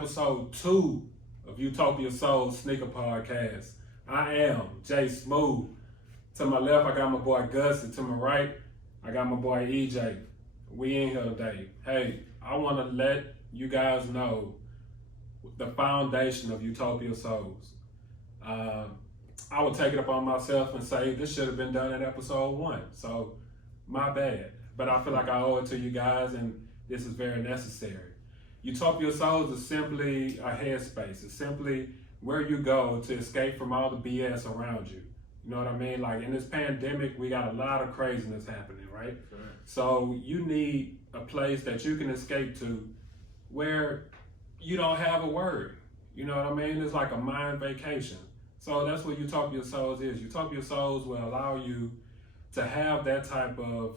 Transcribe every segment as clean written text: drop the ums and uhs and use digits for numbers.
episode 2 of Utopia Soles Sneaker Podcast. I am Jay Smooth. To my left, I got my boy Gus, and to my right, I got my boy EJ. We in here today. Hey, I want to let you guys know the foundation of Utopia Soles. I would take it upon myself and say this should have been done in episode 1. So, my bad. But I feel like I owe it to you guys, and this is very necessary. Utopia Soles is simply a headspace. It's simply where you go to escape from all the BS around you. You know what I mean? Like in this pandemic, we got a lot of craziness happening, right? Sure. So you need a place that you can escape to where you don't have a word. You know what I mean? It's like a mind vacation. So that's what Utopia Soles is. Utopia Soles will allow you to have that type of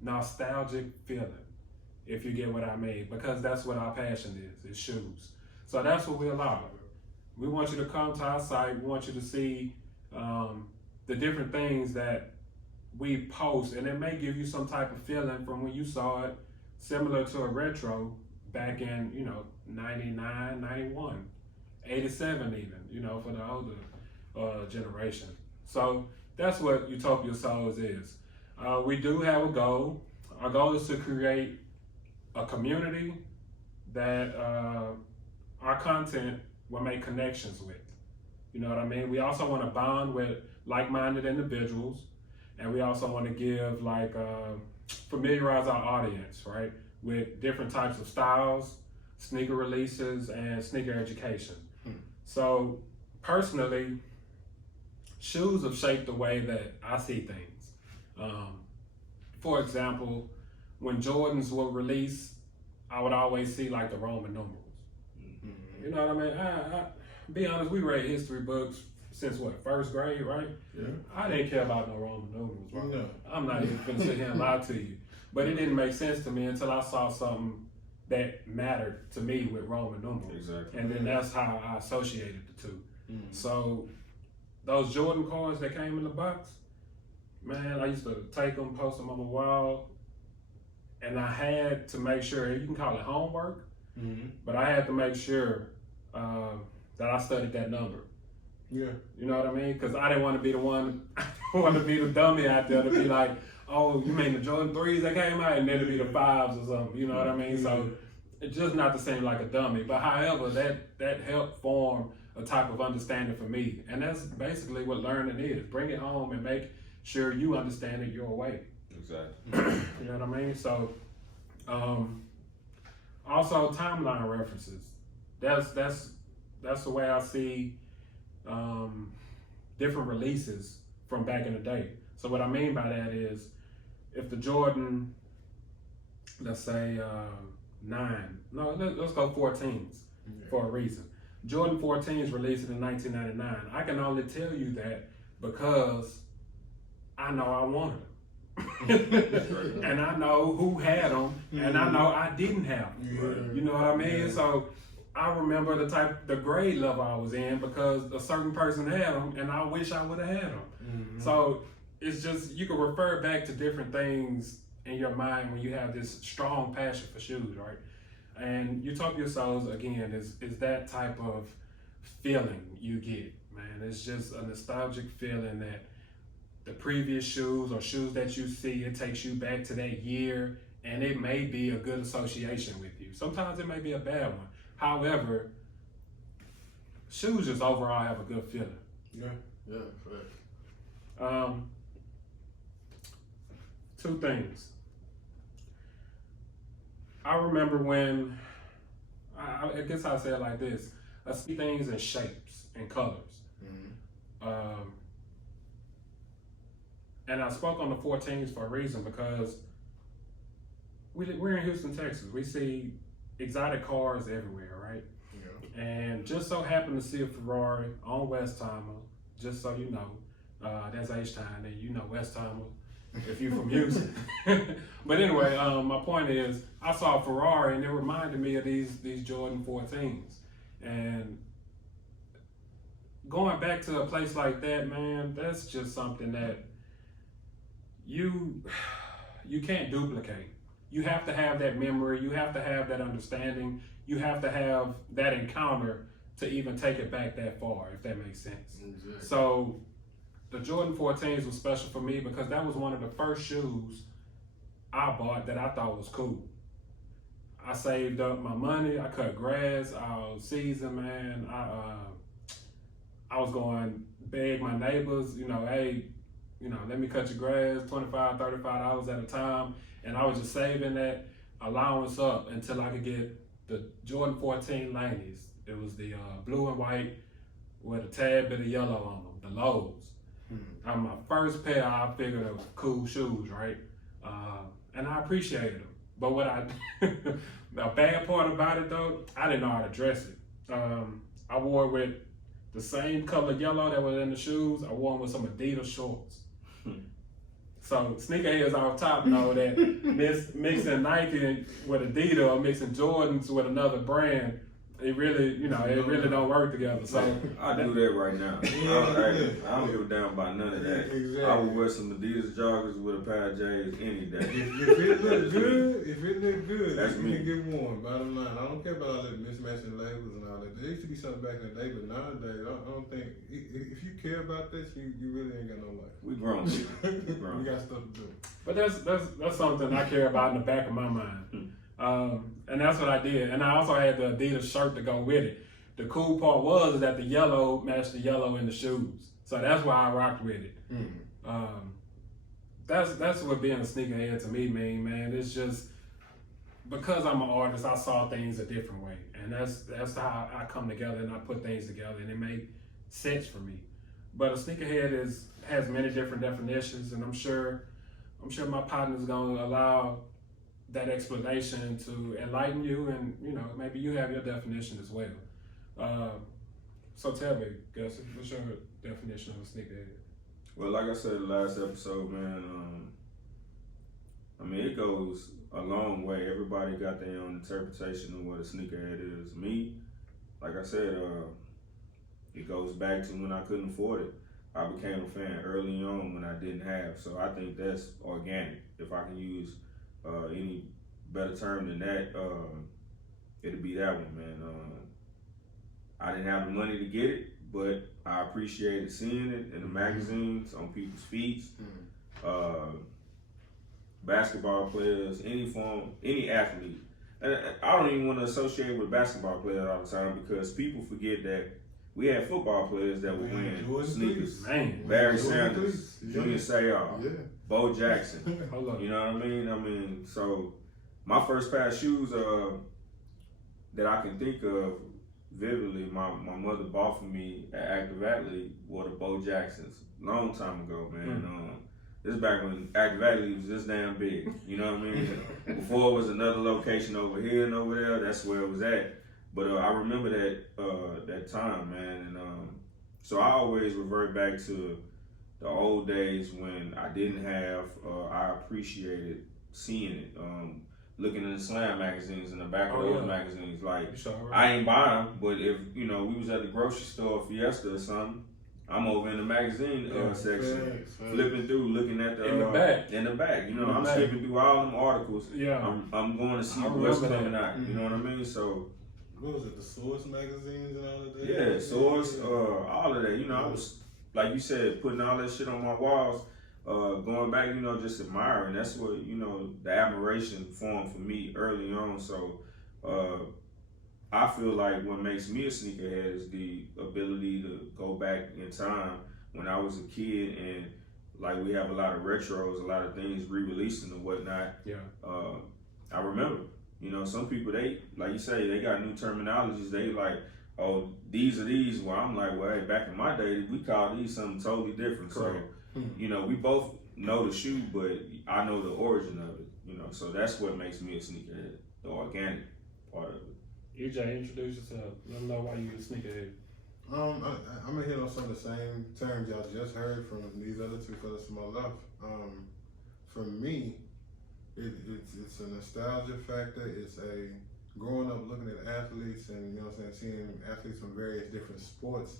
nostalgic feeling, if you get what I mean, because that's what our passion is shoes. So that's what we allow. We want you to come to our site. We want you to see the different things that we post, and it may give you some type of feeling from when you saw it, similar to a retro back in, 99, 91, 87 even, for the older generation. So that's what Utopia Soles is. We do have a goal. Our goal is to create a community that our content will make connections with. You know what I mean? We also want to bond with like-minded individuals, and we also want to give familiarize our audience, right, with different types of styles, sneaker releases, and sneaker education. So personally, shoes have shaped the way that I see things. For example, when Jordans were released, I would always see like the Roman numerals. You know what I mean? I be honest, we read history books since what, first grade, right? Yeah. I didn't care about no Roman numerals, bro. No. I'm not even gonna sit here and lie to you. But it didn't make sense to me until I saw something that mattered to me with Roman numerals. Exactly. And then that's how I associated the two. Mm-hmm. So those Jordan cards that came in the box, man, I used to take them, post them on the wall, and I had to make sure, you can call it homework, but I had to make sure that I studied that number. Yeah. You know what I mean? Because I didn't want to be the one, I didn't want to be the dummy out there to be like, oh, you mean the Jordan 3s that came out, and then it'd be the 5s or something. You know what I mean? So it's just not to seem like a dummy. But however, that helped form a type of understanding for me. And that's basically what learning is. Bring it home and make sure you understand it your way. Exactly. You know what I mean? So, also timeline references. That's the way I see different releases from back in the day. So what I mean by that is, if the Jordan, let's say 9, no, let's go 14s for a reason. Jordan 14s released in 1999. I can only tell you that because I know I wanted them. And I know who had them, and I know I didn't have them. You know what I mean? So I remember the grade level I was in because a certain person had them, and I wish I would have had them. So it's just, you can refer back to different things in your mind when you have this strong passion for shoes, right? And Utopia Soles, again, is that type of feeling you get, man. It's just a nostalgic feeling that the previous shoes or shoes that you see, it takes you back to that year, and it may be a good association with you. Sometimes it may be a bad one. However, shoes just overall have a good feeling. Yeah, correct. 2 things. I remember when, I guess I'll say it like this, I see things in shapes and colors. And I spoke on the 14s for a reason, because we're in Houston, Texas. We see exotic cars everywhere, right? Yeah. And just so happened to see a Ferrari on Westheimer, just so you know, that's H-Town, and you know Westheimer if you're from Houston. But anyway, my point is, I saw a Ferrari and it reminded me of these Jordan 14s. And going back to a place like that, man, that's just something that you can't duplicate. You have to have that memory. You have to have that understanding. you have to have that encounter to even take it back that far, if that makes sense. Exactly. So the Jordan 14s was special for me because that was one of the first shoes I bought that I thought was cool. I saved up my money. I cut grass all season, man. I was going beg my neighbors, hey, let me cut your grass, $25, $35 at a time. And I was just saving that allowance up until I could get the Jordan 14 Laneys. It was the blue and white with a tad bit of yellow on them, the lows. On my first pair, I figured it was cool shoes, right? And I appreciated them. But the bad part about it though, I didn't know how to dress it. I wore it with the same color yellow that was in the shoes. I wore them with some Adidas shorts. So sneakerheads off top know that mixing Nike with Adidas or mixing Jordans with another brand, it really, it really don't work together. So I do that right now. I don't give a damn about none of that. Exactly. I would wear some Adidas joggers with a pair of J's any day. If it look good, That's you me. can get worn. Bottom line, I don't care about all that mismatching labels and all that. There used to be something back in the day, but nowadays, I don't think, if you care about this, you really ain't got no life. We grown people. We got stuff to do. But that's something I care about in the back of my mind. And that's what I did. And I also had the Adidas shirt to go with it. The cool part was that the yellow matched the yellow in the shoes. So that's why I rocked with it. That's what being a sneakerhead to me mean, man. It's just because I'm an artist, I saw things a different way. And that's how I come together and I put things together and it made sense for me. But a sneakerhead has many different definitions, and I'm sure my partner's gonna allow that explanation to enlighten you, and maybe you have your definition as well. So tell me, Gus, what's your definition of a sneakerhead? Well, like I said the last episode, man, it goes a long way. Everybody got their own interpretation of what a sneakerhead is. Me, like I said, it goes back to when I couldn't afford it. I became a fan early on when I didn't have, so I think that's organic. If I can use any better term than that, it'd be that one, man. I didn't have the money to get it, but I appreciated seeing it in the magazines, on people's feeds. Basketball players, any athlete. And I don't even want to associate with basketball players all the time because people forget that we had football players that were wearing sneakers. Man, Barry Sanders, Junior Seau, Bo Jackson. hold on. You know what I mean? So my first pair of shoes that I can think of vividly, my mother bought for me at Active Athlete were the Bo Jacksons. Long time ago, man. This is back when Active Athlete was this damn big. You know what I mean? Before it was another location over here and over there. That's where it was at. But I remember that time, man. And so I always revert back to the old days when I didn't have. I appreciated seeing it. Looking in the Slam magazines in the back of those magazines, like I ain't buy them, but if we was at the grocery store, Fiesta or something, I'm over in the magazine section, flipping through, looking at the in the back. I'm skipping through all them articles. Yeah, I'm going to see what's coming out. You know what I mean? So what was it? The Source magazines and all of that. Yeah, Source, all of that. I was like you said, putting all that shit on my walls. Going back, just admiring. That's what, the admiration formed for me early on. So I feel like what makes me a sneakerhead is the ability to go back in time when I was a kid, and like we have a lot of retros, a lot of things re-releasing and whatnot. Yeah. I remember, some people, they, like you say, they got new terminologies. They like, oh, these are these. Well, I'm like, well, hey, back in my day, we called these something totally different. Correct. So, we both know the shoe, but I know the origin of it, so that's what makes me a sneakerhead, the organic part of it. EJ, introduce yourself. Let them know why you a sneakerhead. I'm gonna hit on some of the same terms y'all just heard from these other two fellas to my left. For me, it's a nostalgia factor. It's a growing up looking at athletes and seeing athletes from various different sports,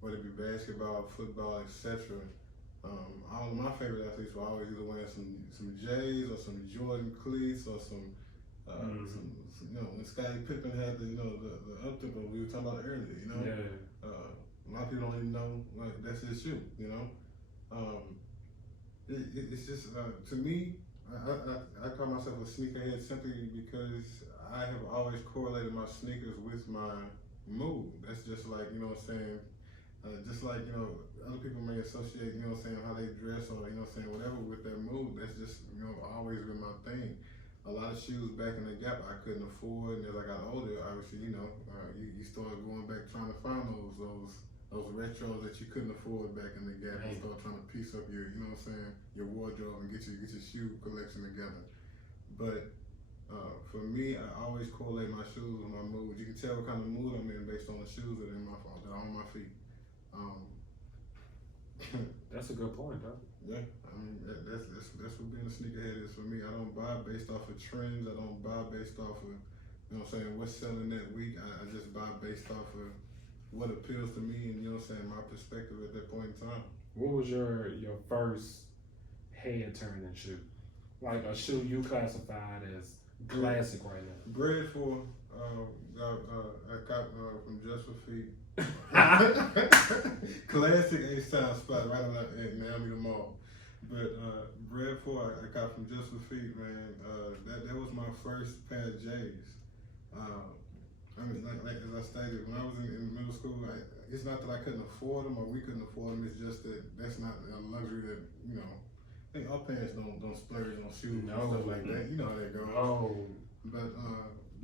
whether it be basketball, football, etc. All of my favorite athletes were always either wearing some J's or some Jordan cleats or some You know, when Scottie Pippen had the up-tempo we were talking about earlier, you know. Yeah. A lot of people don't even know like that's his shoe, you know. It's just to me, I call myself a sneakerhead simply because I have always correlated my sneakers with my mood. That's just like, you know what I'm saying, just like, you know, other people may associate, you know what I'm saying, how they dress or, you know what I'm saying, whatever with their mood. That's just, you know, always been my thing. A lot of shoes back in the Gap I couldn't afford, and as I got older, obviously, you know, you started going back trying to find those retros that you couldn't afford back in the Gap, and start trying to piece up your, you know what I'm saying, your wardrobe and get your shoe collection together. But for me, I always correlate my shoes with my mood. You can tell what kind of mood I'm in based on the shoes that are on my feet. That's a good point, though. Yeah, I mean that's what being a sneakerhead is for me. I don't buy based off of trends. I don't buy based off of, you know what I'm saying, what's selling that week. I just buy based off of what appeals to me and, you know what I'm saying, my perspective at that point in time. What was your first head turning shoe? Like a shoe you classified as classic right now? Bread for I got from Just for Feet. Classic H-Town spot right at Miami the Mall. But Bread for I got from Just for Feet, man. That was my first pair of J's. I mean, like as I stated, when I was in middle school, it's not that I couldn't afford them or we couldn't afford them. It's just that that's not a luxury that, you know. I think our parents don't splurge on shoes and stuff like that. You know how that goes. Oh. But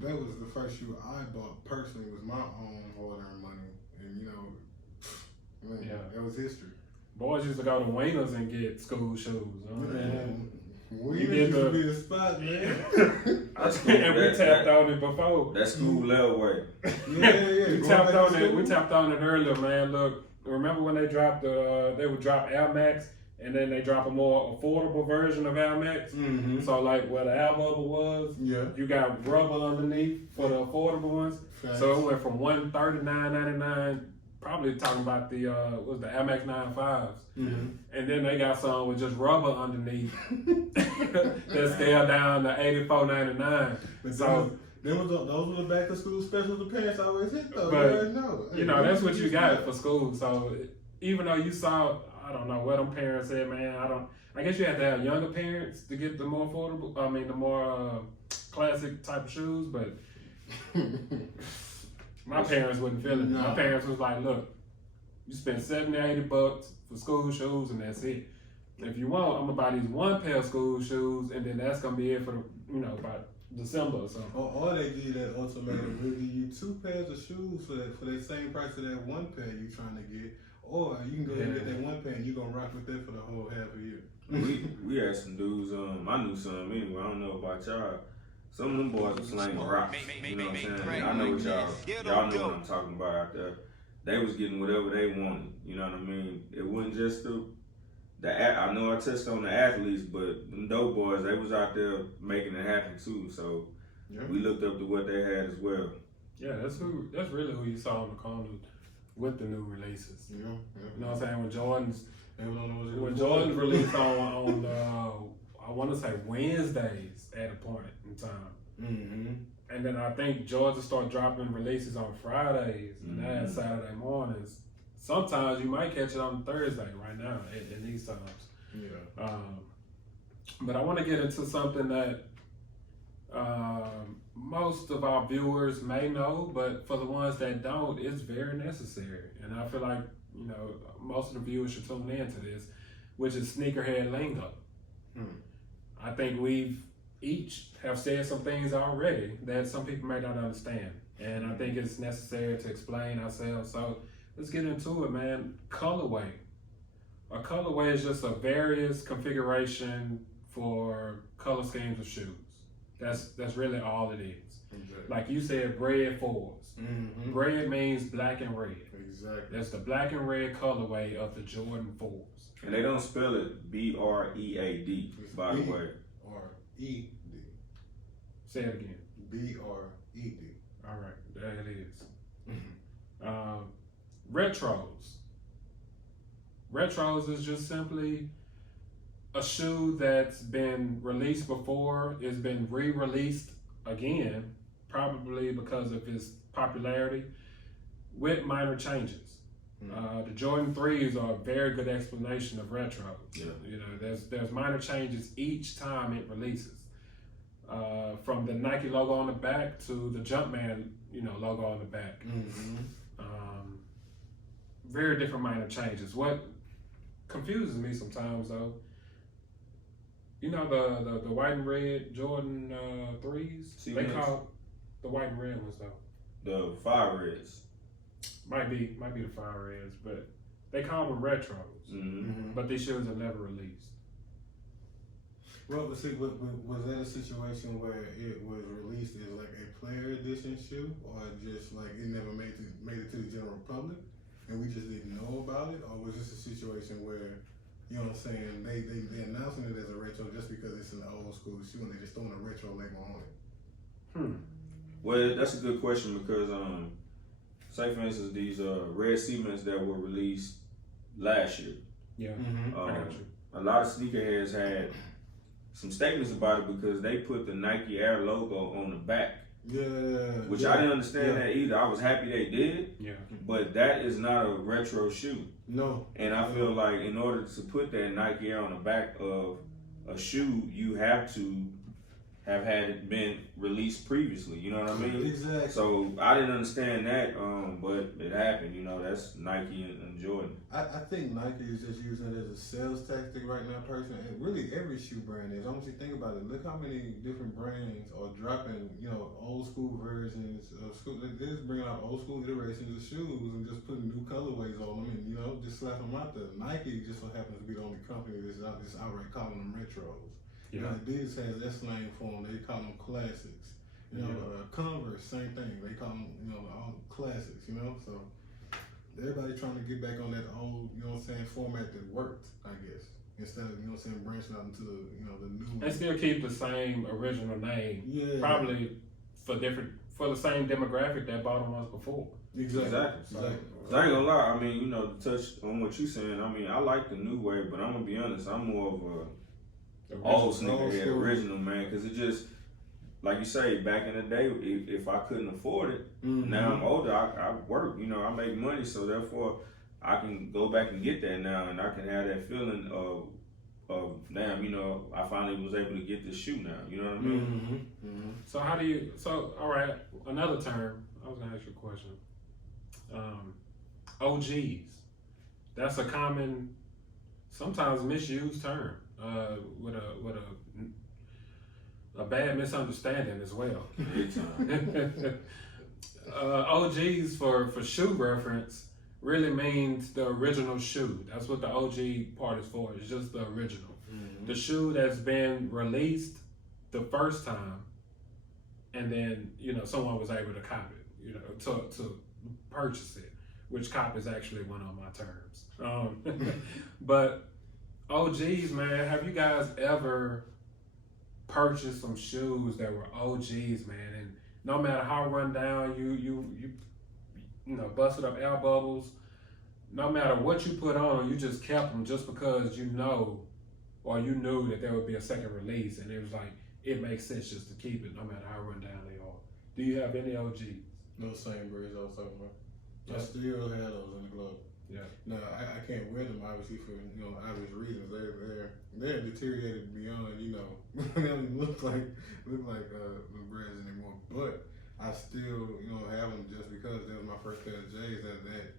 that was the first shoe I bought personally with my own hard-earned money, and you know, man, that was history. Boys used to go to Wieners and get school shoes. Wieners used to be a spot, man. And we tapped on it before. That school level way. Yeah. We tapped on it. We tapped on it earlier, man. Look, remember when they dropped they would drop Air Max, and then they drop a more affordable version of Air Max. Mm-hmm. So like where the Air Bubble was, you got rubber underneath for the affordable ones. Facts. So it went from $139.99, probably talking about the the Air Max 95s. Mm-hmm. And then they got some with just rubber underneath that scale down to $84.99. So those were the back to school specials the parents always hit though. But you know that's what you got for school. So even though you saw, I don't know what them parents said, man. I guess you have to have younger parents to get the more affordable. I mean, the more classic type of shoes. But my parents wouldn't feel it. No. My parents was like, "Look, you spend $70-$80 for school shoes, and that's it. If you want, I'm gonna buy these one pair of school shoes, and then that's gonna be it for by December or something." Or they give you that ultimatum. We'll give you 2 pairs of shoes for that same price of that one pair you trying to get. Or you can go ahead and get that one pair and you're going to rock with that for the whole half a year. we had some dudes, I knew some anyway, I don't know about y'all. Some of them boys were slanging rocks, you know what I'm saying? I know what y'all know what I'm talking about out there. They was getting whatever they wanted, you know what I mean? It wasn't just I know I touched on the athletes, but them dope boys, they was out there making it happen too, so we looked up to what they had as well. Yeah, that's really who you saw in the corner with the new releases. You know what I'm saying? When Jordan's released on I want to say Wednesdays at a point in time. Mm-hmm. And then I think Georgia started dropping releases on Fridays and then Saturday mornings. Sometimes you might catch it on Thursday right now in these times. Yeah. But I want to get into something that most of our viewers may know, but for the ones that don't, it's very necessary. And I feel like, most of the viewers should tune into this, which is Sneakerhead Lingo. I think we've each have said some things already that some people may not understand. And I think it's necessary to explain ourselves. So let's get into it, man. Colorway. A colorway is just a various configuration for color schemes of shoes. That's really all it is. Exactly. Like you said, bread fours. Mm-hmm. Bread means black and red. Exactly. That's the black and red colorway of the Jordan 4s. And they don't spell it B-R-E-A-D, by the way. B-R-E-D. Say it again. B-R-E-D. All right, there it is. Retros. Retros is just simply a shoe that's been released before, it's been re-released again, probably because of its popularity, with minor changes. The Jordan 3s are a very good explanation of retro. Yeah. You know, there's minor changes each time it releases. From the Nike logo on the back to the Jumpman, logo on the back. Very different minor changes. What confuses me sometimes though, the white and red Jordan 3s, they call the white and red ones though. The Fire Reds. Might be the Fire Reds, but they call them retros. But these shoes are never released. Well, see, was that a situation where it was released as like a player edition shoe, or just like it never made it to the general public, and we just didn't know about it, or was this a situation where, you know what I'm saying, they announcing it as a retro just because it's an old school shoe and they just throwing a retro label on it? Well, that's a good question because say for instance these red cements that were released last year. Yeah, I got you. A lot of sneakerheads had some statements about it because they put the Nike Air logo on the back. Yeah. Which I didn't understand that either. I was happy they did. Yeah. But that is not a retro shoe. No. And I feel like in order to put that Nike Air on the back of a shoe, you have to have had it been released previously. You know what I mean? Exactly. So I didn't understand that, but it happened. That's Nike and Jordan. I think Nike is just using it as a sales tactic right now, personally, and really every shoe brand is. Honestly, think about it. Look how many different brands are dropping, old school versions of school. They just bring out old school iterations of shoes and just putting new colorways on them, and just slap them out there. Nike just so happens to be the only company that's just outright calling them retros. Yeah. Adidas has that slang for them. They call them classics. Converse, same thing. They call them, all classics. So everybody trying to get back on that old, format that worked, I guess, instead of branching out into the new. They still keep the same original name. Yeah. Probably for the same demographic that bought them once before. Exactly. So, I ain't gonna lie. I mean, to touch on what you're saying. I mean, I like the new wave, but I'm gonna be honest. I'm more of a old sneakerhead, original, man, because it just, like you say, back in the day, if I couldn't afford it, now I'm older, I work, I make money, so therefore I can go back and get that now, and I can have that feeling of damn, I finally was able to get this shoe now, you know what I mean? So all right, another term, I was gonna ask you a question. OGs, that's a common, sometimes misused term. With a bad misunderstanding as well. OGs for shoe reference really means the original shoe. That's what the OG part is for. It's just the original. The shoe that's been released the first time, and then someone was able to copy it. To purchase it, which cop is actually one of my terms. But OGs, man, have you guys ever purchased some shoes that were OGs, man? And no matter how run down you busted up air bubbles, no matter what you put on, you just kept them just because you knew that there would be a second release, and it was like it makes sense just to keep it no matter how run down they are. Do you have any OGs? Those same birds I was talking about. I still have those in the glove. Yeah. No, I can't wear them obviously for obvious reasons. They're deteriorated beyond they don't look like the brands anymore. But I still have them just because that was my first pair of J's that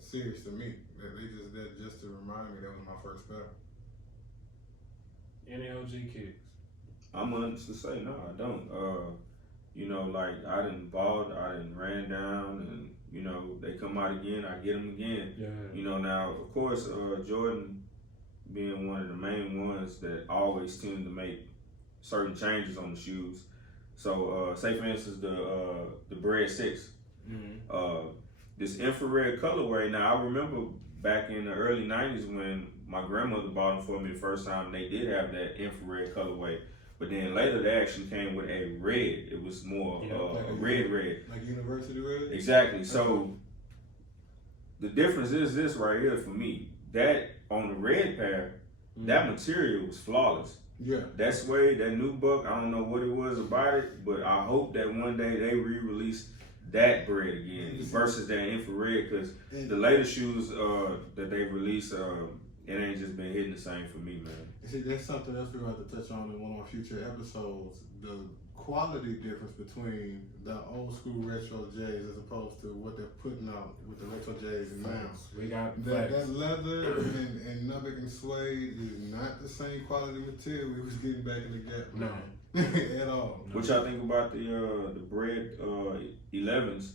serious to me. That they just to remind me that was my first pair. Any OG kicks? I'm honest to say no, I don't. Like I done bought, I done ran down, and they come out again, I get them again. Yeah. Now, of course, Jordan being one of the main ones that always tend to make certain changes on the shoes. So, say for instance, the Bread 6. This infrared colorway. Now, I remember back in the early 90s when my grandmother bought them for me the first time, they did have that infrared colorway. But then later they actually came with a red. It was more like a red. Like university red? Exactly. So the difference is this right here for me. That on the red pair, that material was flawless. Yeah. That suede, that new buck, I don't know what it was about it, but I hope that one day they re-release that bread again versus that infrared, because the latest shoes that they released, it ain't just been hitting the same for me, man. See, that's something else we're going to have to touch on in one of our future episodes. The quality difference between the old school retro J's as opposed to what they're putting out with the retro J's now. We got That leather and nubick and suede is not the same quality material we was getting back in the Gap. No. At all. What y'all think about the bread 11s?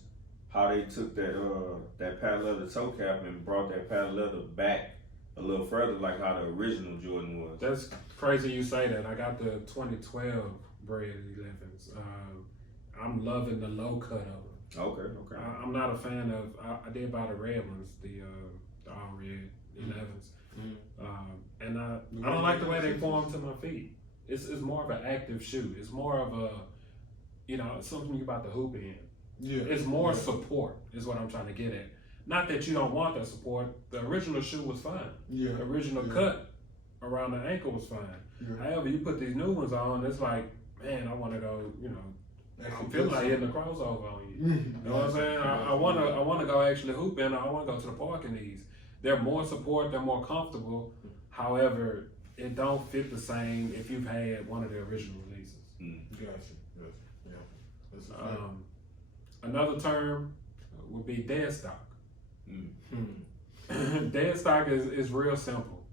How they took that patent leather toe cap and brought that patent leather back a little further, like how the original Jordan was. That's crazy you say that. I got the 2012 bread 11s. I'm loving the low cut of them. Okay. I'm not a fan of. I did buy the red ones, the all red 11s, and I don't like the way they form to my feet. It's more of an active shoe. It's more of a, it's something you about to hoop in. Yeah. It's more support is what I'm trying to get at. Not that you don't want that support. The original shoe was fine. Yeah. The original cut around the ankle was fine. Yeah. However, you put these new ones on, it's like, man, I want to go, I'm feeling like hitting the crossover on you. You know what I'm saying? I want to go actually hoop in. I want to go to the park in these. They're more support. They're more comfortable. However, it don't fit the same if you've had one of the original releases. Gotcha. Yeah. That's Another term would be dead stock. Dead stock is real simple.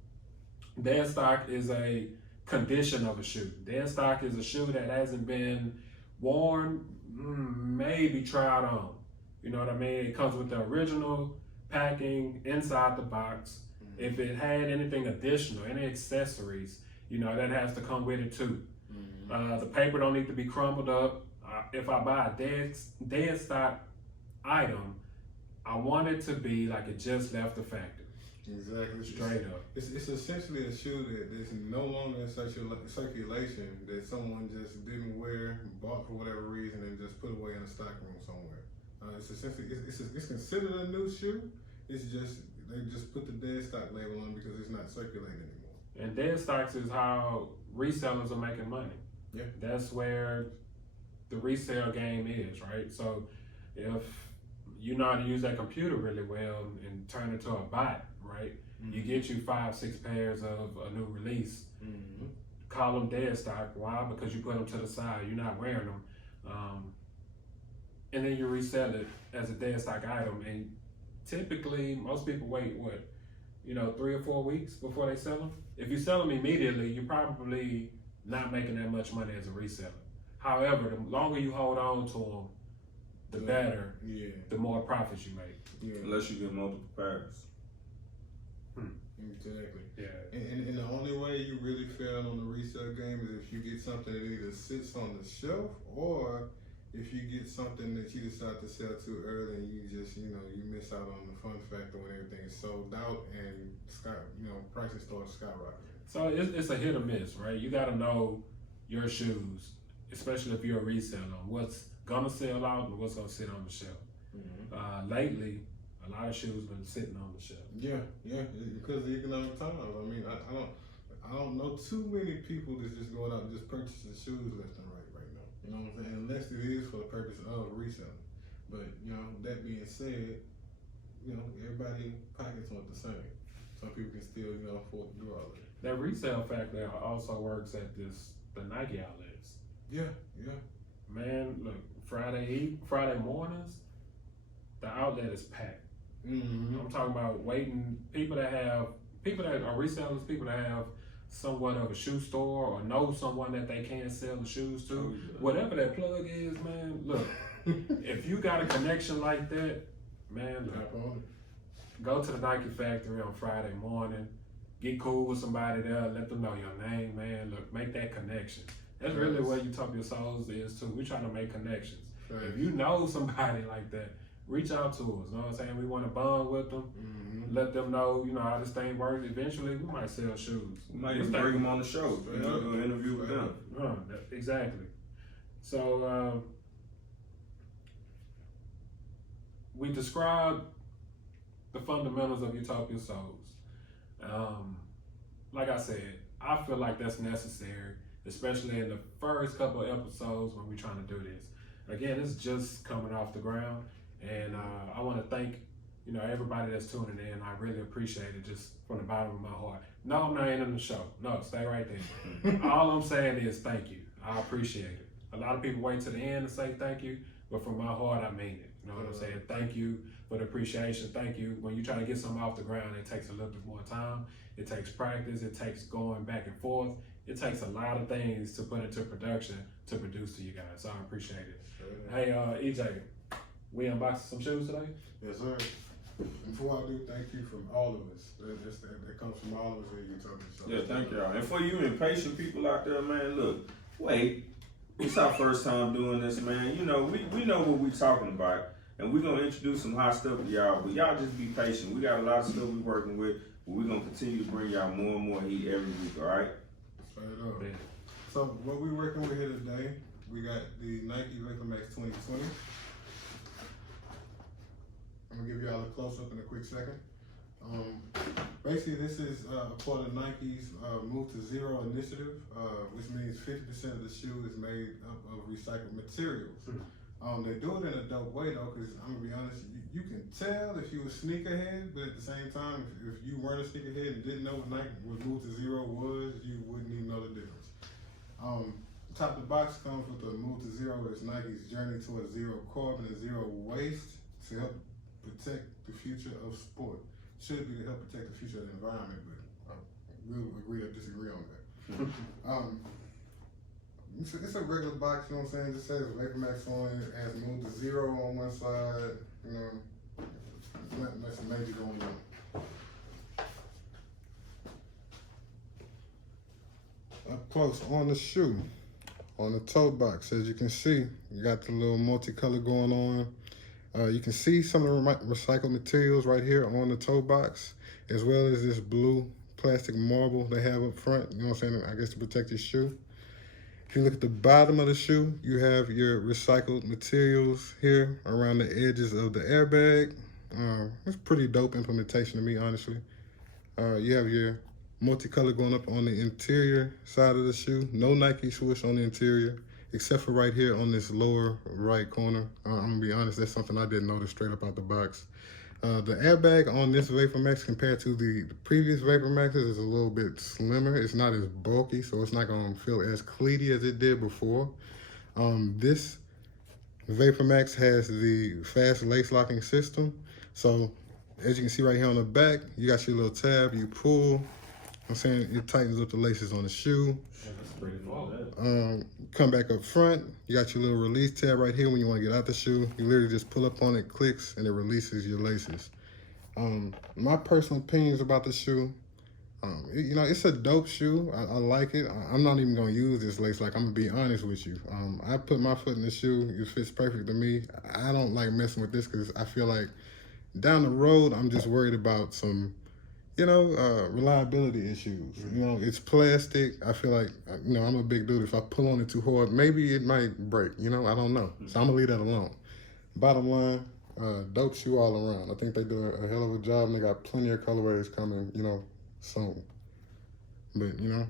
Dead stock is a condition of a shoe. Dead stock is a shoe that hasn't been worn, maybe tried on. You know what I mean? It comes with the original packing inside the box. If it had anything additional, any accessories, that has to come with it too. The paper don't need to be crumpled up. If I buy a dead stock item, I want it to be like it just left the factory. Exactly. Straight up. It's essentially a shoe that is no longer in circulation, that someone just didn't wear, bought for whatever reason, and just put away in a stock room somewhere. It's essentially it's considered a new shoe. It's just they just put the dead stock label on because it's not circulating anymore. And dead stocks is how resellers are making money. Yeah. That's where the resale game is, right? So if you know how to use that computer really well and turn it to a bot, right? You get you 5-6 pairs of a new release. Call them dead stock. Why? Because you put them to the side. You're not wearing them. And then you resell it as a dead stock item. And typically, most people wait, 3 or 4 weeks before they sell them? If you sell them immediately, you're probably not making that much money as a reseller. However, the longer you hold on to them, the better, the more profits you make. Yeah. Unless you get multiple pairs. Exactly. Yeah. And the only way you really fail on the resale game is if you get something that either sits on the shelf or if you get something that you decide to sell too early and you just, you miss out on the fun factor when everything is sold out and prices start skyrocketing. So it's a hit or miss, right? You got to know your shoes, especially if you're a reseller, what's gonna sell out and what's gonna sit on the shelf. Lately, a lot of shoes been sitting on the shelf. Yeah, because of the economic times. I mean, I don't know too many people that's just going out and just purchasing shoes left and right now. You know what I'm saying? Unless it is for the purpose of reselling. But that being said, everybody pockets aren't the same. Some people can still afford to do all that. That resale factor also works at the Nike outlets. Yeah. Man, look, Friday mornings, the outlet is packed. I'm talking about waiting, people that are resellers, people that have somewhat of a shoe store or know someone that they can sell the shoes to. Whatever that plug is, man, look, if you got a connection like that, man, look, go to the Nike factory on Friday morning, get cool with somebody there, let them know your name, man, look, make that connection. That's really what Utopia Soles is too. We're trying to make connections. If you know somebody like that, reach out to us. You know what I'm saying? We want to bond with them. Let them know, how this thing works. Eventually, we might sell shoes. We might even bring them on the show. Do an interview with them. Exactly. So we described the fundamentals of Utopia Soles. Like I said, I feel like that's necessary, especially in the first couple of episodes when we're trying to do this. Again, it's just coming off the ground, and I want to thank everybody that's tuning in. I really appreciate it, just from the bottom of my heart. No, I'm not ending the show. No, stay right there. All I'm saying is thank you. I appreciate it. A lot of people wait to the end to say thank you, but from my heart, I mean it. You know what I'm saying? Thank you for the appreciation. Thank you. When you try to get something off the ground, it takes a little bit more time. It takes practice. It takes going back and forth. It takes a lot of things to put into production to produce to you guys. So I appreciate it. Hey, EJ, we unboxing some shoes today? Yes, sir. Before I do, thank you from all of us. That comes from all of us at Utopia Soles. Yeah, thank y'all. And for you impatient people out there, man, look, wait. It's our first time doing this, man. You know, we know what we talking about. And we're going to introduce some hot stuff to y'all. But y'all just be patient. We got a lot of stuff we working with. But we're going to continue to bring y'all more and more heat every week, all right? Straight up. Yeah. So what we working with here today, we got the Nike Vapormax 2020. I'm going to give y'all a close-up in a quick second. Basically, this is a part of Nike's Move to Zero initiative, which means 50% of the shoe is made up of recycled materials. They do it in a dope way though, because I'm gonna be honest, you can tell if you a sneakerhead, but at the same time, if you weren't a sneakerhead and didn't know what Move to Zero was, you wouldn't even know the difference. Top of the box comes with the Move to Zero. It's Nike's journey towards zero carbon and zero waste to help protect the future of sport. Should be to help protect the future of the environment, but we'll agree or disagree on that. It's a regular box, you know what I'm saying? It just says Vapormax on it, has Move to Zero on one side, you know, nothing much major going on. Up close on the shoe, on the toe box, as you can see, you got the little multicolor going on. You can see some of the recycled materials right here on the toe box, as well as this blue plastic marble they have up front, you know what I'm saying, I guess to protect your shoe. If you look at the bottom of the shoe, you have your recycled materials here around the edges of the airbag. It's pretty dope implementation to me, honestly. You have your multicolor going up on the interior side of the shoe. No Nike swoosh on the interior, except for right here on this lower right corner. I'm gonna be honest, that's something I didn't notice straight up out the box. The airbag on this Vapormax compared to the previous Vapormaxes is a little bit slimmer. It's not as bulky, so it's not gonna feel as cleaty as it did before. This Vapormax has the fast lace locking system. So as you can see right here on the back, you got your little tab, you pull, I'm saying it tightens up the laces on the shoe. That's pretty cool. Come back up front, you got your little release tab right here when you want to get out the shoe. You literally just pull up on it, clicks, and it releases your laces. My personal opinions about the shoe, you know, it's a dope shoe. I like it. I'm not even going to use this lace, like, I'm going to be honest with you. I put my foot in the shoe, it fits perfect to me. I don't like messing with this because I feel like down the road, I'm just worried about some, you know, reliability issues. You know, it's plastic. I feel like, you know, I'm a big dude. If I pull on it too hard, maybe it might break, you know, I don't know. So I'm gonna leave that alone. Bottom line, dope shoe all around. I think they do a hell of a job, and they got plenty of colorways coming, you know, soon. But, you know,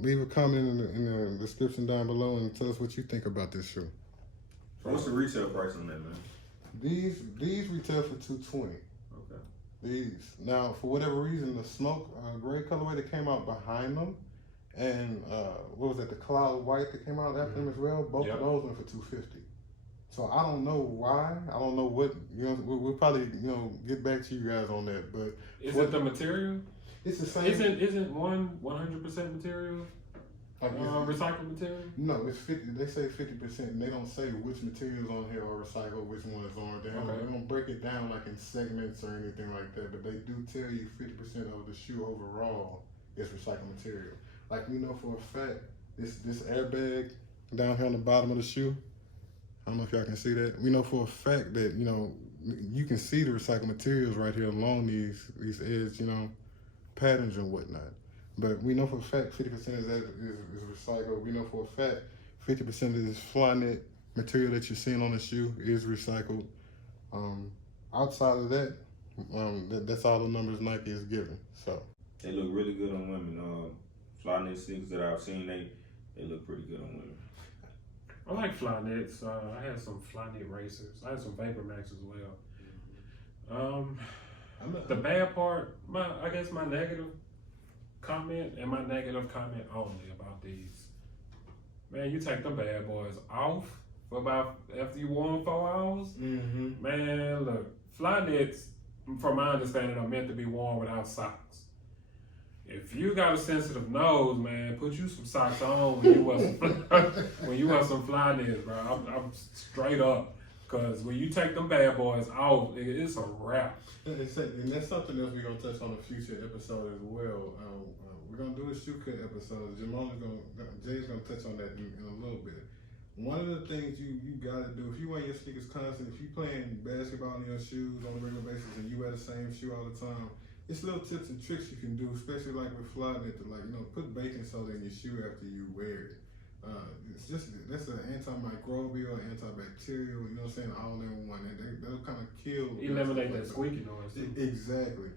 leave a comment in the description down below and tell us what you think about this shoe. What's the retail price on that, man? These retail for $220. These. Now, for whatever reason, the smoke gray colorway that came out behind them, and what was it, the cloud white that came out after them as well, both of those went for $250. So I don't know why. I don't know what, you know, we'll probably, you know, get back to you guys on that. But is it the material? It's the same. Isn't one 100% material? Recycled material? No, it's 50. They say 50%, and they don't say which materials on here are recycled, which ones aren't. They don't break it down like in segments or anything like that, but they do tell you 50% of the shoe overall is recycled material. Like, we know for a fact, this airbag down here on the bottom of the shoe, I don't know if y'all can see that. We know for a fact that, you know, you can see the recycled materials right here along these edge, you know, patterns and whatnot. But we know for a fact 50% is recycled. We know for a fact 50% of this Flyknit material that you're seeing on the shoe is recycled. Outside of that, that's all the numbers Nike is giving. So They look really good on women. Flyknit sneakers that I've seen, they look pretty good on women. I like Flyknits. I had some Flyknit racers. I had some Vapormax as well. The bad part, I guess my negative comment and my negative comment only about these. Man, you take them bad boys off for about after you wore them 4 hours. Mm-hmm. Man, look, Flyknits, from my understanding, are meant to be worn without socks. If you got a sensitive nose, man, put you some socks on when you wear some Flyknits, bro. I'm straight up, cause when you take them bad boys off, it's a wrap. And that's something else we're gonna touch on a future episode as well. We're gonna do a shoe cut episode. Jay's gonna touch on that in a little bit. One of the things you gotta do if you wear your sneakers constantly, if you playing basketball in your shoes on a regular basis and you wear the same shoe all the time, it's little tips and tricks you can do, especially like with Flyknit, to put baking soda in your shoe after you wear it. That's an antimicrobial, antibacterial, you know what I'm saying, all in one. That'll kind of kill. Eliminate that squeaky noise. Exactly.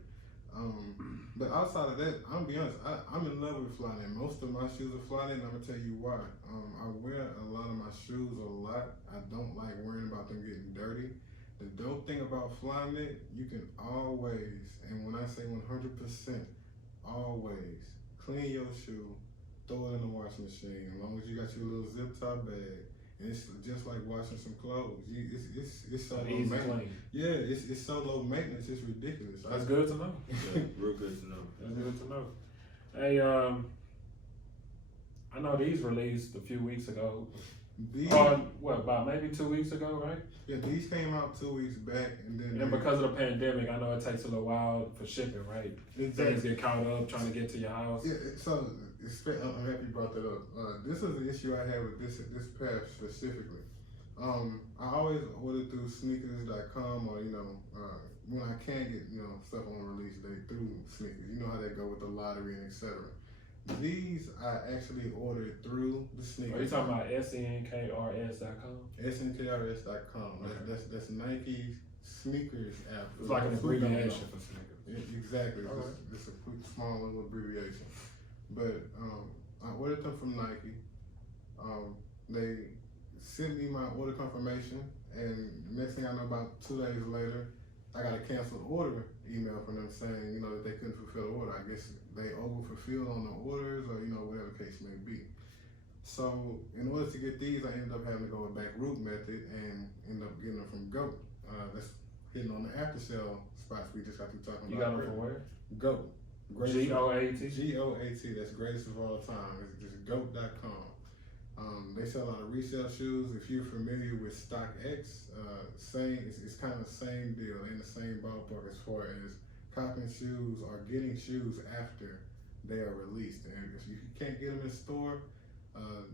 But outside of that, I'm gonna be honest, I'm in love with Flyknit. Most of my shoes are Flyknit, and I'm gonna tell you why. I wear a lot of my shoes a lot. I don't like worrying about them getting dirty. The dope thing about Flyknit, you can always, and when I say 100%, always clean your shoe, throw it in the washing machine. As long as you got your little zip top bag, and it's just like washing some clothes. It's so low maintenance. Yeah, it's so low maintenance. It's ridiculous. That's good to know. Yeah, real good to know. That's good to know. Hey, I know these released a few weeks ago. About maybe 2 weeks ago, right? Yeah, these came out 2 weeks back, and then. And because of the pandemic, I know it takes a little while for shipping, right? Exactly. Things get caught up trying to get to your house. Yeah, so I'm happy you brought that up. This is the issue I had with this pair specifically. I always order through sneakers.com or when I can get stuff on release day through sneakers. You know how they go with the lottery and etc. These I actually ordered through the sneakers. Are you talking about snkrs.com? snkrs.com. Okay. That's Nike's sneakers app. It's like an abbreviation for sneakers. Exactly. Right. Just a quick, small little abbreviation. But I ordered them from Nike. They sent me my order confirmation, and next thing I know, about 2 days later, I got a canceled order email from them saying, that they couldn't fulfill the order. I guess they over-fulfilled on the orders, or whatever the case may be. So in order to get these, I ended up having to go a back route method and end up getting them from GOAT. That's hitting on the after sale spots we just got to talking about. You got them from where? GOAT. G-O-A-T? G-O-A-T, that's greatest of all time. It's just GOAT.com. They sell a lot of resale shoes. If you're familiar with StockX, it's kind of the same deal, in the same ballpark as far as copying shoes or getting shoes after they are released. And if you can't get them in store,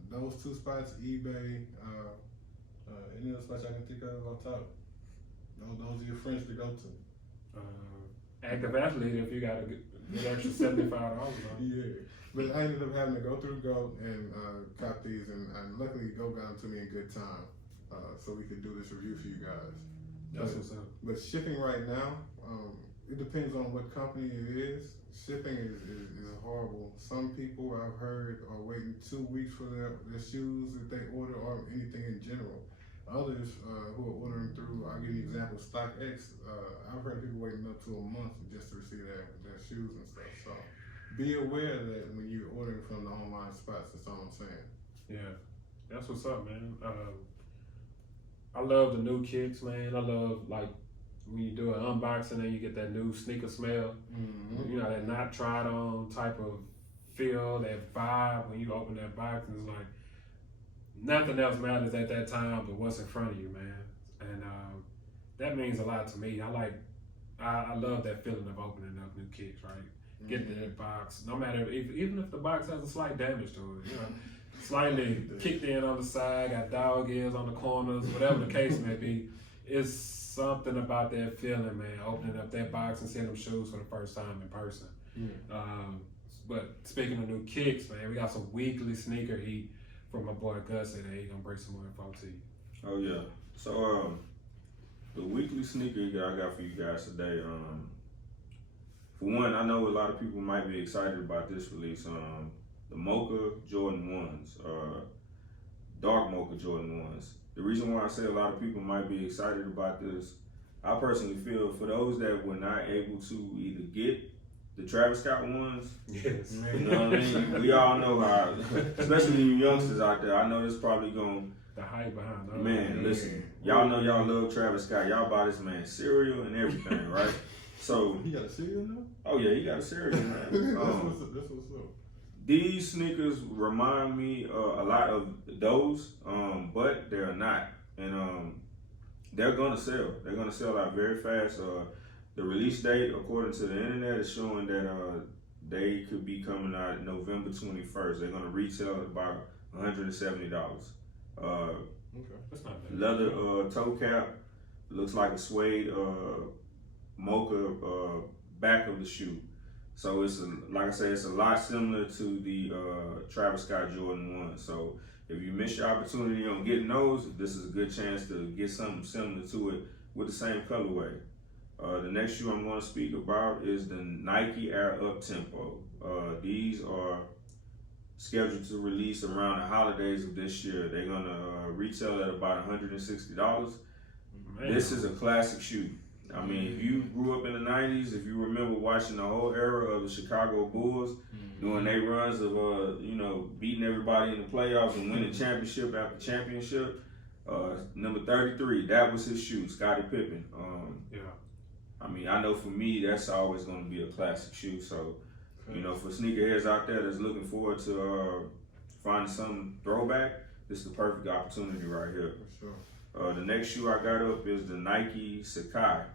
those two spots, eBay, any other spots I can think of on top, those are your friends to go to. Active Athlete, if you got to get extra $75 on. Yeah. But I ended up having to go through GOAT and cop these, and luckily GOAT got them to me in good time, so we could do this review for you guys. That's what's up. But shipping right now, it depends on what company it is. Shipping is horrible. Some people I've heard are waiting 2 weeks for their shoes that they order, or anything in general. Others who are ordering through, I'll give you an example, StockX, I've heard people waiting up to a month just to receive their shoes and stuff. So be aware that when you're ordering from the online spots, that's all I'm saying. Yeah, that's what's up, man. I love the new kicks, man. I love when you do an unboxing and you get that new sneaker smell. Mm-hmm. That not tried on type of feel, that vibe when you open that box, and it's like nothing else matters at that time but what's in front of you, man. And that means a lot to me. I love that feeling of opening up new kicks, right? Get that box, no matter even if the box has a slight damage to it, slightly kicked in on the side, got dog ears on the corners, whatever the case may be. It's something about that feeling, man, opening up that box and seeing them shoes for the first time in person. But speaking of new kicks, man, we got some weekly sneaker heat from my boy Gus, and he's gonna bring some more info to you. Oh yeah. So the weekly sneaker that I got for you guys today, For one, I know a lot of people might be excited about this release. The Mocha Jordan 1s, dark Mocha Jordan 1s. The reason why I say a lot of people might be excited about this, I personally feel for those that were not able to either get the Travis Scott ones, Yes. you know what I mean? We all know how, especially you youngsters out there, I know this probably gonna, The hype behind that. man, listen, y'all know y'all love Travis Scott. Y'all buy this man cereal and everything, right? So, He got a cereal now? oh yeah, he got a cereal, man. That's what's up. These sneakers remind me a lot of those, but they're not. And they're gonna sell. They're gonna sell out very fast. The release date, according to the internet, is showing that they could be coming out November 21st. They're gonna retail at about $170. Okay. That's not bad. Leather toe cap, looks like a suede mocha back of the shoe. So it's like I said, it's a lot similar to the Travis Scott Jordan 1. So if you miss your opportunity on getting those, this is a good chance to get something similar to it with the same colorway. The next shoe I'm going to speak about is the Nike Air Uptempo. These are scheduled to release around the holidays of this year. They're going to retail at about $160. Man. This is a classic shoe. I mean, if you grew up in the 90s, if you remember watching the whole era of the Chicago Bulls, doing their runs of, beating everybody in the playoffs and winning championship after championship, number 33, that was his shoe, Scottie Pippen. Yeah. I mean, I know for me, that's always going to be a classic shoe. So, for sneakerheads out there that's looking forward to finding some throwback, this is the perfect opportunity right here. For sure. The next shoe I got up is the Nike Sakai.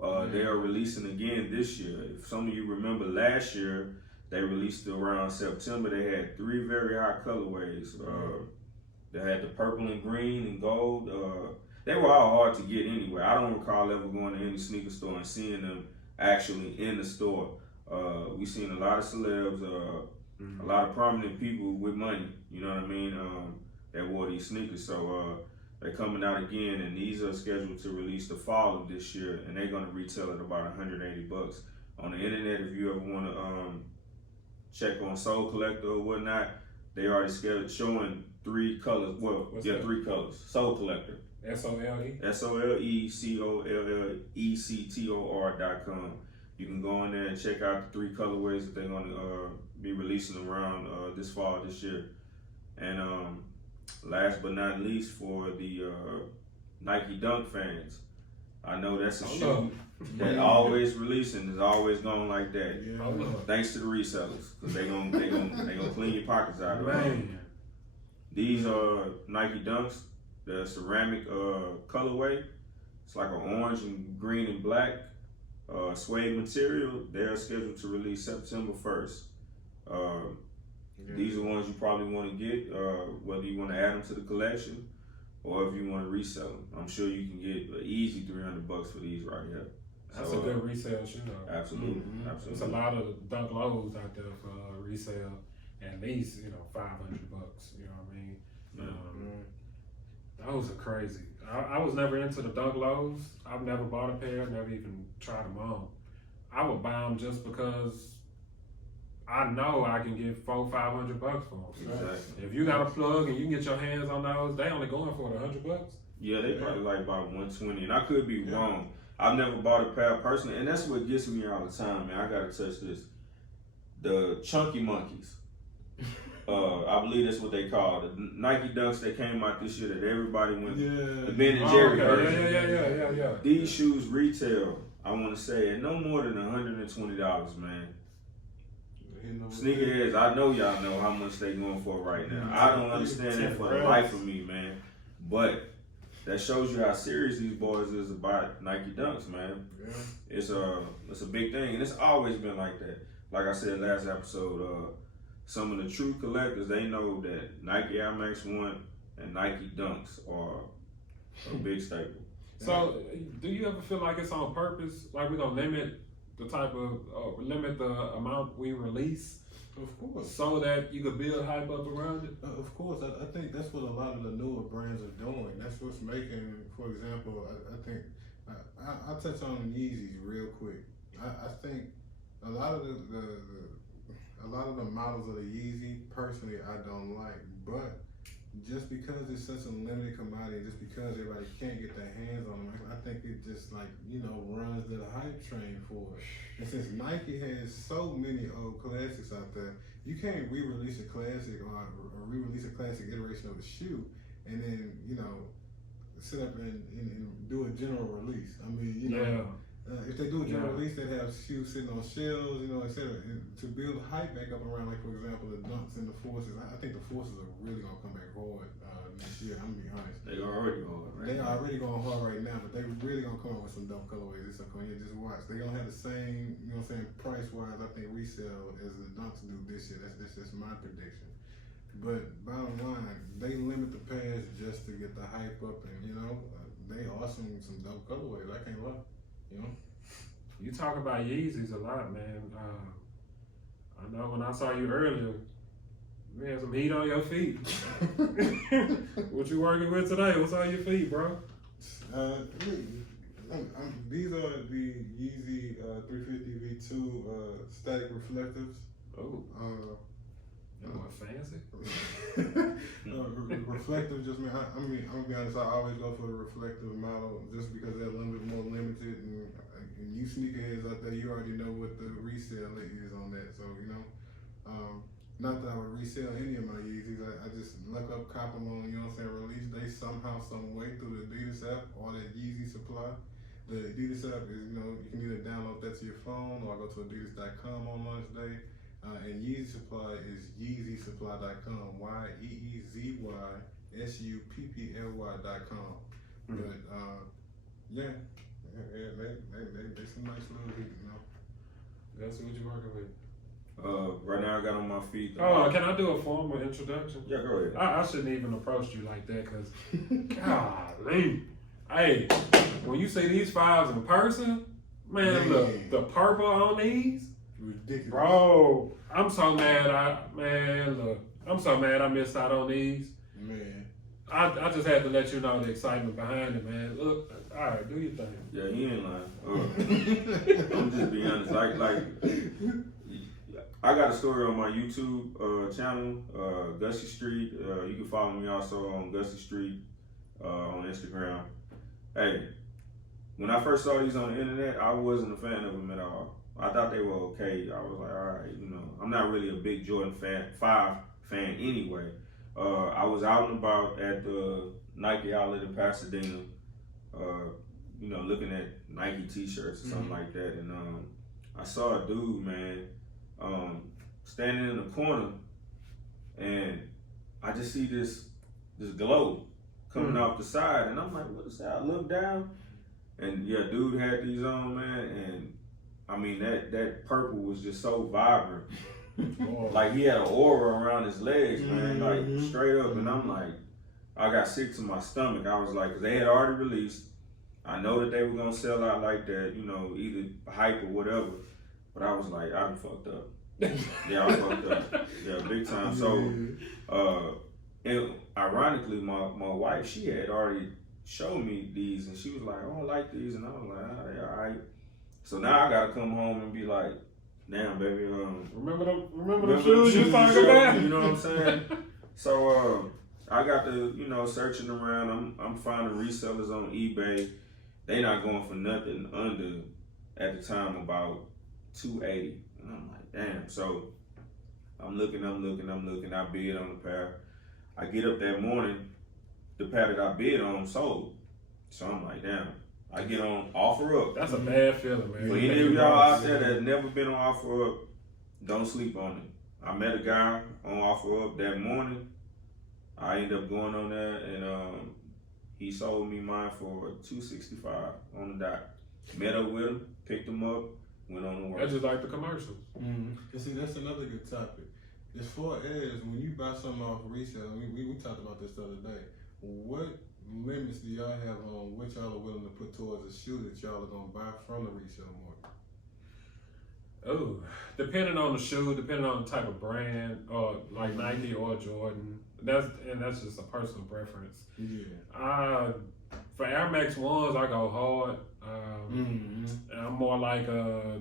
They are releasing again this year. If some of you remember last year, they released it around September. They had 3 very hot colorways. They had the purple and green and gold. They were all hard to get anyway. I don't recall ever going to any sneaker store and seeing them actually in the store. We've seen a lot of celebs, a lot of prominent people with money, you know what I mean, that wore these sneakers. So they're coming out again, and these are scheduled to release the fall of this year, and they're going to retail at about $180. On the internet, if you ever want to check on Soul Collector or whatnot, they already showing 3 colors. Well, What's yeah, that? 3 colors. Soul Collector. SOLE? SOLECOLLECTOR.com. You can go in there and check out the 3 colorways that they're going to be releasing around this fall this year. And last but not least, for the Nike Dunk fans, I know that's a shoe that always releasing, is always going like that. Yeah. Thanks to the resellers, because they gonna clean your pockets out of it. Man. These are Nike Dunks, the ceramic colorway. It's like an orange and green and black suede material. They're scheduled to release September 1st. These are ones you probably want to get, whether you want to add them to the collection or if you want to resell them. I'm sure you can get an easy $300 for these right here. That's So, a good resale shoe though. Absolutely, There's a absolutely. lot of Dunk Lows out there for resale, and these, $500. You know what I mean? Those are crazy. I was never into the Dunk Lows. I've never bought a pair, never even tried them on. I would buy them just because I know I can get $400-500 for them. Exactly. If you got a plug and you can get your hands on those, they only going for $100. Yeah, they probably like about 120, and I could be wrong. I've never bought a pair personally, and that's what gets me all the time, man. I gotta touch this. The Chunky Monkeys. I believe that's what they call it. The Nike Dunks that came out this year that everybody went. Yeah. The Ben and Jerry version. Yeah. These shoes retail, I want to say, at no more than $120, man. Sneakerheads, I know y'all know how much they going for right now. I don't understand that for the life of me, man. But that shows you how serious these boys is about Nike Dunks, man. Yeah. It's a big thing, and it's always been like that. Like I said last episode, some of the true collectors, they know that Nike Air Max 1 and Nike Dunks are a big staple. So, do you ever feel like it's on purpose? Like we're gonna limit the amount we release, Of course. so that you could build hype up around it? Of course, I think that's what a lot of the newer brands are doing. That's what's making, for example, I think, I'll touch on Yeezys real quick. I think a lot of a lot of the models of the Yeezy, personally, I don't like. But just because it's such a limited commodity, just because everybody can't get their hands on them, I think it just like, runs the hype train for it. And since Nike has so many old classics out there, you can't re-release a classic or re-release a classic iteration of a shoe and then, sit up and do a general release. I mean, if they do a general release, they have shoes sitting on shelves, etc. And to build hype back up around, like for example, the Dunks and the Forces. I think the Forces are really gonna come back hard next year. I'm gonna be honest. They already going right. They are already going hard right now, but they really gonna come up with some dope colorways. It's okay. Just watch. They gonna have the same, price wise. I think resale as the Dunks do this year. That's my prediction. But bottom line, they limit the pass just to get the hype up, and they are some dope colorways. I can't lie. You talk about Yeezys a lot, man. I know when I saw you earlier, you had some heat on your feet. What you working with today? What's on your feet, bro? These are the Yeezy 350 V2 static reflectives. Oh. What, fancy? Reflective just mean, I'm gonna be honest, I always go for the reflective model just because they're a little bit more limited, and you sneakerheads out there, you already know what the resale is on that. So not that I would resell any of my Yeezys, I just look up, cop them on, release day somehow, some way through the Adidas app or that Yeezy supply. The Adidas app is, you can either download that to your phone or go to adidas.com on launch day. And Yeezy Supply is yeezysupply.com, YEEZYSUPPLY.com. But they some nice little heat, That's what you're working with. Right now I got on my feet. Can I do a formal introduction? Yeah, go ahead. I shouldn't even approach you like that, cause golly, hey, when you see these fives in person, man, look, the purple on these. Ridiculous. Bro, I'm so mad. I'm so mad I missed out on these. Man. I just had to let you know the excitement behind it, man. Look, all right, do your thing. Yeah, he ain't lying. I'm just being honest. Like, I got a story on my YouTube channel, Gussie Street. You can follow me also on Gussie Street on Instagram. Hey, when I first saw these on the internet, I wasn't a fan of them at all. I thought they were okay. I was like, all right, I'm not really a big Jordan 5 fan anyway. I was out and about at the Nike outlet in Pasadena, looking at Nike t-shirts or something like that. And I saw a dude, man, standing in the corner, and I just see this glow coming off the side. And I'm like, what is that? I look down, and yeah, dude had these on, man, and I mean, that purple was just so vibrant. Like he had an aura around his legs, man, like straight up. And I'm like, I got sick to my stomach. I was like, cause they had already released. I know that they were gonna sell out like that, either hype or whatever. But I was like, I'm fucked up. Yeah, I'm fucked up. Yeah, big time. So, and ironically, my wife, she had already showed me these, and she was like, oh, I like these, and I was like, all right. So now I gotta come home and be like, damn, baby, remember the shoes you talking about? You know what I'm saying? So I got to, searching around. I'm finding resellers on eBay. They not going for nothing under, at the time, about $280. And I'm like, damn. So I'm looking. I bid on the pair. I get up that morning, the pair that I bid on sold. So I'm like, damn. I get on OfferUp. That's a bad feeling, man. For any of y'all out there that's never been on OfferUp, don't sleep on it. I met a guy on OfferUp that morning. I ended up going on there, and he sold me mine for $265 on the dot. Met up with him, picked him up, went on to work. That's just like the commercials. And see, that's another good topic. As far as when you buy something off resale, we talked about this the other day. What limits do y'all have on what y'all are willing to put towards a shoe that y'all are gonna buy from the resale market? Oh, depending on the shoe, depending on the type of brand, or like Nike or Jordan. That's just a personal preference. Yeah. For Air Max 1s, I go hard. And I'm more like a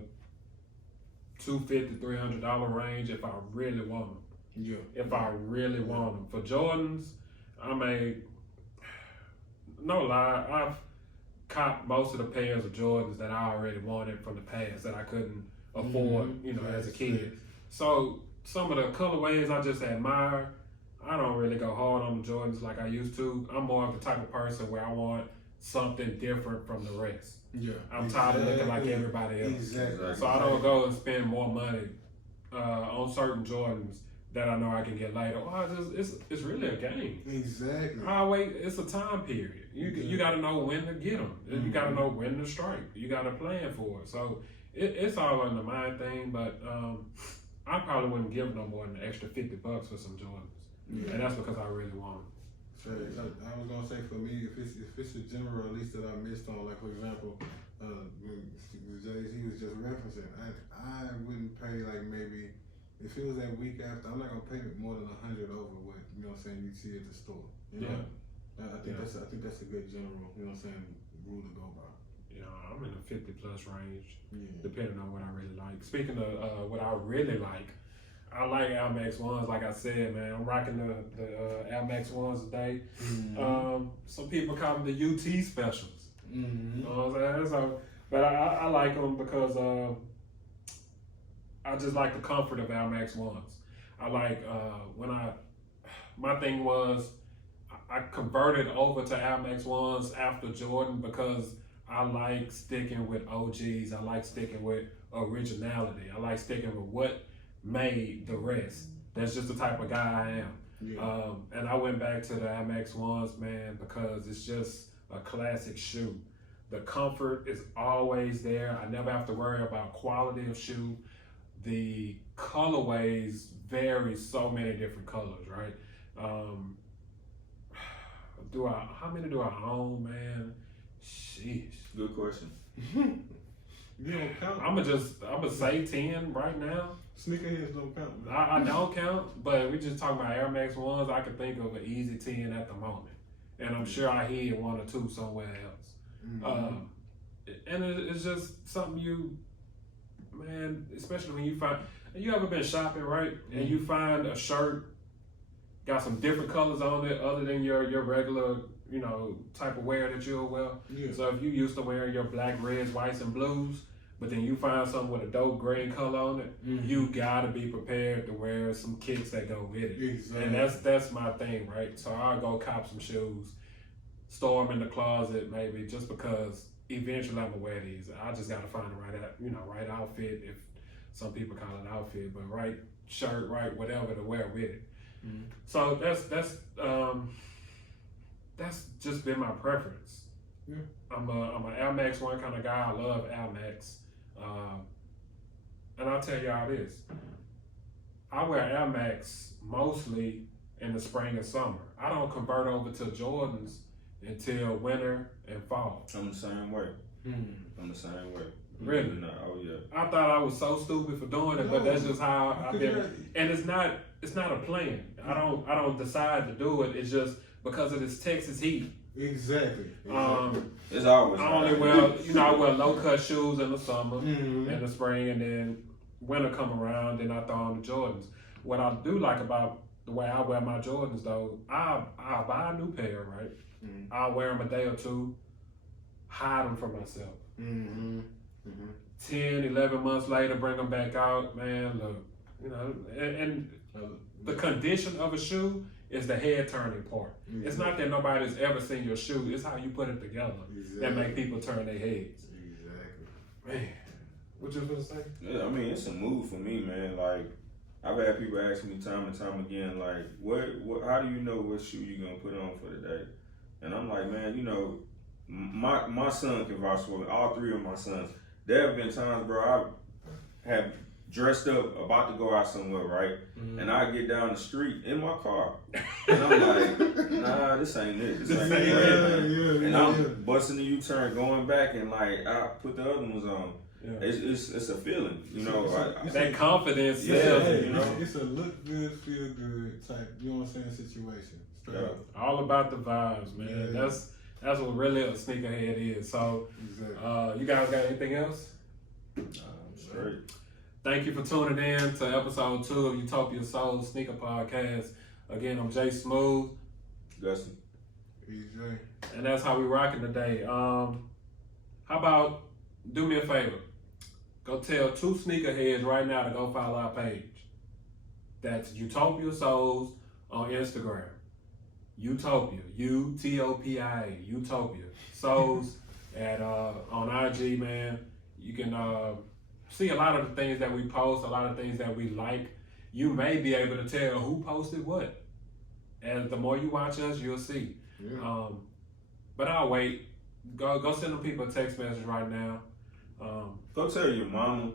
$250, $300 range if I really want them. Yeah. If I really want them. For Jordans, I mean, no lie, I've copped most of the pairs of Jordans that I already wanted from the past that I couldn't afford, you know, as a kid. So some of the colorways I just admire. I don't really go hard on the Jordans like I used to. I'm more of the type of person where I want something different from the rest. Yeah. I'm tired of looking like everybody else. Exactly. So I don't go and spend more money on certain Jordans that I know I can get later. Oh, it's really a game. Exactly. It's a time period. You got to know when to get them. You got to know when to strike. You got to plan for it. So it's all in the mind thing. But I probably wouldn't give no more than an extra $50 for some Jordans, and that's because I really want them. So I was gonna say for me, if it's a general release that I missed on, like for example, Jay-Z was just referencing, I wouldn't pay like maybe if it was that week after, I'm not gonna pay more than $100 over what you know what I'm saying you see at the store. You know? I think that's a good general, you know what I'm saying, rule to go by. Yeah, I'm in the 50+ range, Yeah. depending on what I really like. Speaking of what I really like, I like Air Max 1s, like I said, man. I'm rocking the Air Max 1s today. Some people call them the UT specials. You know what I'm saying? So, but I like them because I just like the comfort of Air Max 1s. I like my thing was I converted over to Air Max 1s after Jordan because I like sticking with OGs. I like sticking with originality. I like sticking with what made the rest. That's just the type of guy I am. Yeah. And I went back to the Air Max 1s, man, because it's just a classic shoe. The comfort is always there. I never have to worry about quality of shoe. The colorways vary so many different colors, right? How many do I own, man? Sheesh. Good question. You don't count. I'ma say 10 right now. Sneakerheads don't count. Man. I don't count, but we just talking about Air Max 1s. I can think of an easy 10 at the moment, and I'm sure I hid one or two somewhere else. And it's just something man, especially when you ever been shopping, right? And you find a shirt got some different colors on it other than your regular, you know, type of wear that you'll wear. Yeah. So if you used to wearing your black, reds, whites, and blues, but then you find something with a dope green color on it, you gotta be prepared to wear some kicks that go with it. Exactly. And that's my thing, right? So I'll go cop some shoes, store them in the closet maybe, just because eventually I'm gonna wear these. I just gotta find the right outfit, if some people call it outfit, but right shirt, right whatever to wear with it. So that's just been my preference. Yeah. I'm an Air Max 1 kind of guy. I love Air Max. And I'll tell y'all this. I wear Air Max mostly in the spring and summer. I don't convert over to Jordans until winter and fall. I'm the same way. I'm the same way. Really? No, oh yeah. I thought I was so stupid for doing it, but that's just how I've been. And it's not a plan. I don't decide to do it. It's just because of this Texas heat. Exactly. It's always. I only I wear low cut shoes in the summer, in the spring, and then winter come around, then I throw on the Jordans. What I do like about the way I wear my Jordans though, I buy a new pair, right? I'll wear them a day or two, hide them from myself. 10, 11 months later, bring them back out, man, look, you know, and the condition of a shoe is the head turning part. It's not that nobody's ever seen your shoe, it's how you put it together that make people turn their heads. Exactly. Man, what you gonna say? Yeah, I mean, it's a move for me, man. Like, I've had people ask me time and time again, like, what how do you know what shoe you gonna put on for the day? And I'm like, man, you know, my son can vouch for me, all three of my sons. There have been times, bro, I have dressed up, about to go out somewhere, right? And I get down the street in my car. And I'm like, nah, this ain't it. This ain't it. And I'm busting the U-turn, going back, and like, I put the other ones on. Yeah. It's a feeling, you know. That confidence, you know. It's a look good, feel good type, you know what I'm saying, situation. Yeah. All about the vibes, man. That's what really a sneakerhead is. So, Exactly. you guys got anything else? Straight. Thank you for tuning in to episode 2 of Utopia Soles Sneaker Podcast. Again, I'm Jay Smooth, Gustin. EJ. and that's how we rocking today. How about do me a favor? Go tell 2 sneakerheads right now to go follow our page. That's Utopia Soles on Instagram. Utopia, UTOPIA, Utopia Soles at on IG, man. You can see a lot of the things that we post, a lot of things that we like. You may be able to tell who posted what. And the more you watch us, you'll see. Yeah. But I'll wait. Go send them people a text message right now. Go tell your mama.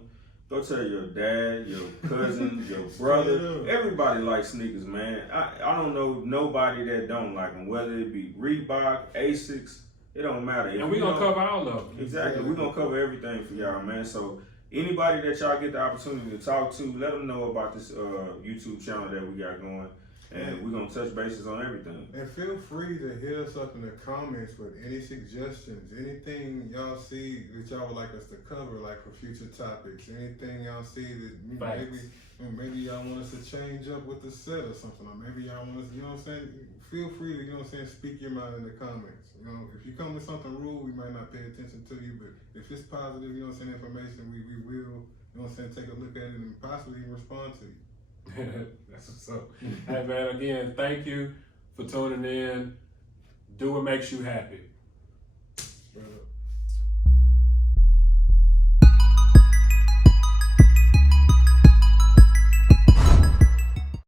Go tell your dad, your cousin, your brother. Everybody likes sneakers, man. I don't know nobody that don't like them. Whether it be Reebok, Asics, it don't matter. If And we're you going to don't- cover all of them. Exactly. We're going to cover everything for y'all, man. So anybody that y'all get the opportunity to talk to, let them know about this YouTube channel that we got going. And we're going to touch bases on everything. And feel free to hit us up in the comments with any suggestions, anything y'all see that y'all would like us to cover, like for future topics. Anything y'all see that maybe y'all want us to change up with the set or something, or maybe y'all want us, you know what I'm saying? Feel free to, you know what I'm saying, speak your mind in the comments. You know, if you come with something rude, we might not pay attention to you, but if it's positive, you know what I'm saying, information, we will, you know what I'm saying, take a look at it and possibly even respond to you. That's what's up. Hey, man, again, thank you for tuning in. Do what makes you happy. Straight up.